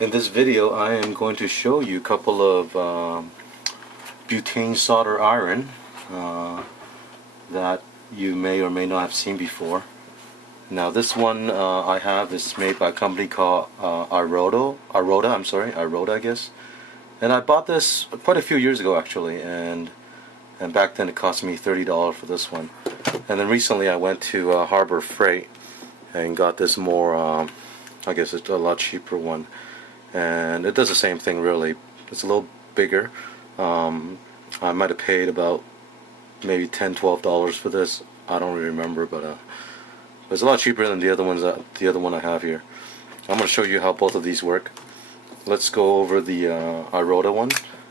In this video I am going to show you a couple of butane solder iron that you may or may not have seen before. Now this one I have is made by a company called Iroda I guess. And I bought this quite a few years ago actually, and back then it cost me $30 for this one. And then recently I went to Harbor Freight and got this more, I guess it's a lot cheaper one. And it does the same thing really. It's a little bigger. I might have paid about maybe $10-12 for this. I don't really remember, but it's a lot cheaper than the other ones. The other one I have here. I'm going to show you how both of these work. Let's go over the Iroda one.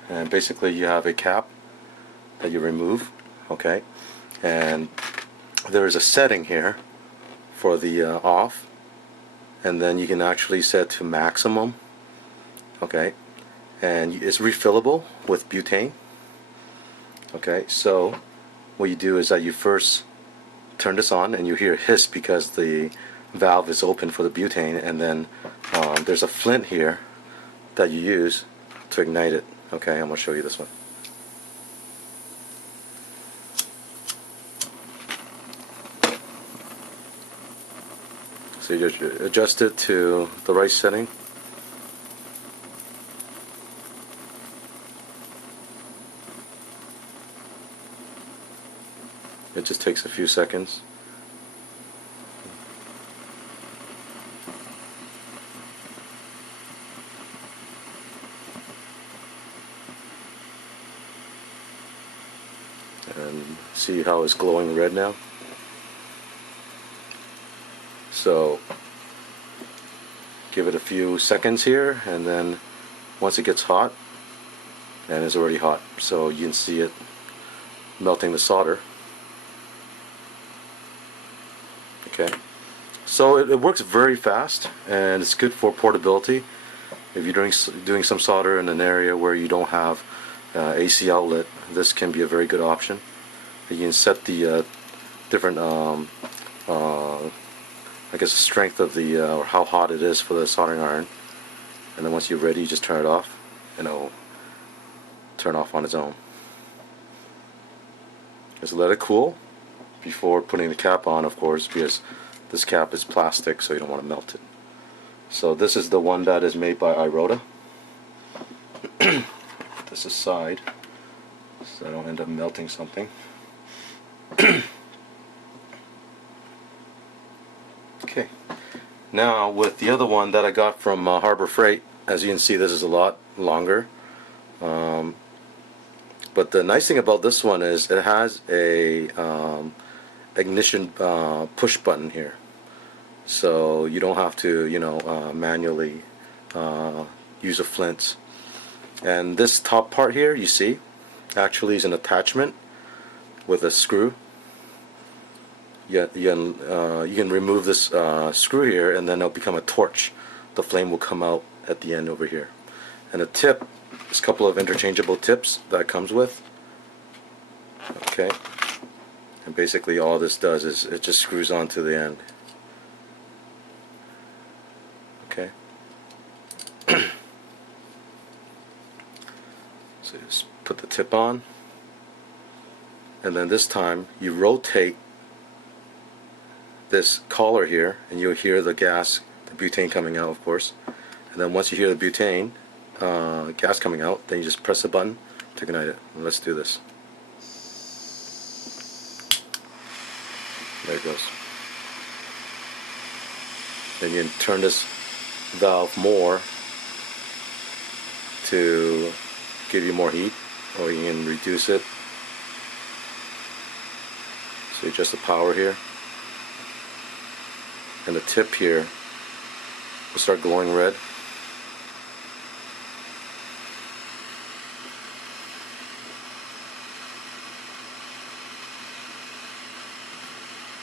And basically you have a cap that you remove, okay, and there is a setting here for the off, and then you can actually set to maximum. Okay, and it's refillable with butane. Okay, so what you do is that you first turn this on, and you hear a hiss because the valve is open for the butane, and then there's a flint here that you use to ignite it. Okay, I'm going to show you this one. So you just adjust it to the right setting. It just takes a few seconds. And see how it's glowing red now? So give it a few seconds here, and then once it gets hot, and it's already hot, so you can see it melting the solder. Okay, so it works very fast, and it's good for portability. If you're doing some solder in an area where you don't have AC outlet, this can be a very good option. You can set the different I guess the strength of the or how hot it is for the soldering iron, and then once you're ready you just turn it off and it'll turn off on its own. Just let it cool before putting the cap on, of course, because this cap is plastic, so you don't want to melt it. So this is the one that is made by Iroda. Put this aside so I don't end up melting something. Okay, now with the other one that I got from Harbor Freight, as you can see, this is a lot longer. But the nice thing about this one is it has a ignition push button here, so you don't have to, manually use a flint. And this top part here, you see, actually is an attachment with a screw. You can remove this screw here, and then it'll become a torch. The flame will come out at the end over here. And a tip, there's a couple of interchangeable tips that it comes with. Okay, and basically all this does is it just screws onto the end. Okay. So just put the tip on, and then this time you rotate this collar here, and you'll hear the gas, the butane coming out, of course. And then once you hear the butane gas coming out, then you just press a button to ignite it. And let's do this. There it goes. Then you can turn this valve more to give you more heat, or you can reduce it. So you adjust the power here, and the tip here will start glowing red.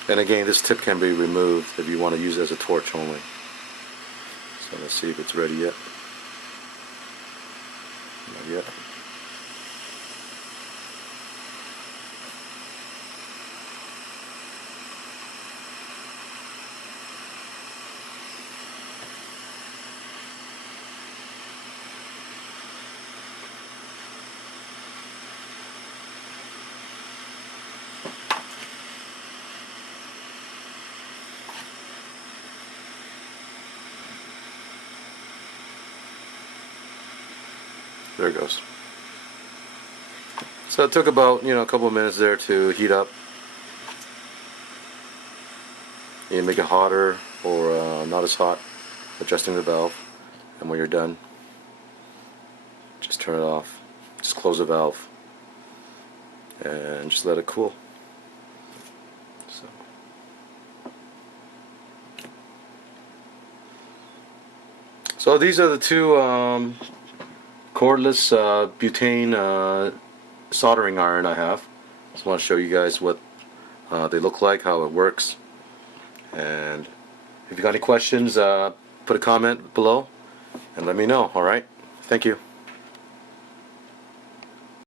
And again, this tip can be removed if you want to use it as a torch only. So let's see if it's ready yet. Not yet. There it goes. So it took about, a couple of minutes there to heat up. You can make it hotter or not as hot, adjusting the valve. And when you're done, just turn it off. Just close the valve and just let it cool. So these are the two cordless butane soldering iron I have. Just want to show you guys what they look like, how it works. And if you got any questions, put a comment below and let me know. Alright? Thank you.